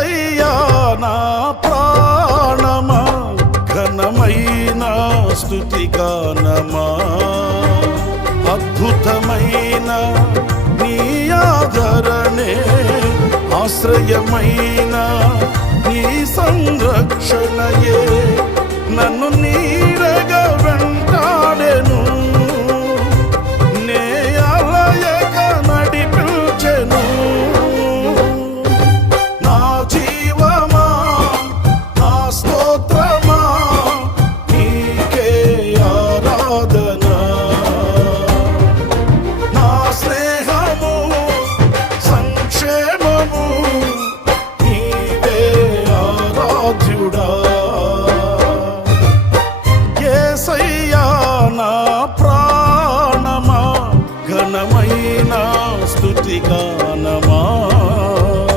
యేసయ్యా నా ప్రాణమా ఘనమైన స్తుతి గానమా అద్భుతమైన నీ ఆదరణే ఆశ్రయమైన నీ సంరక్షణయే నన్ను నీడగా వెంట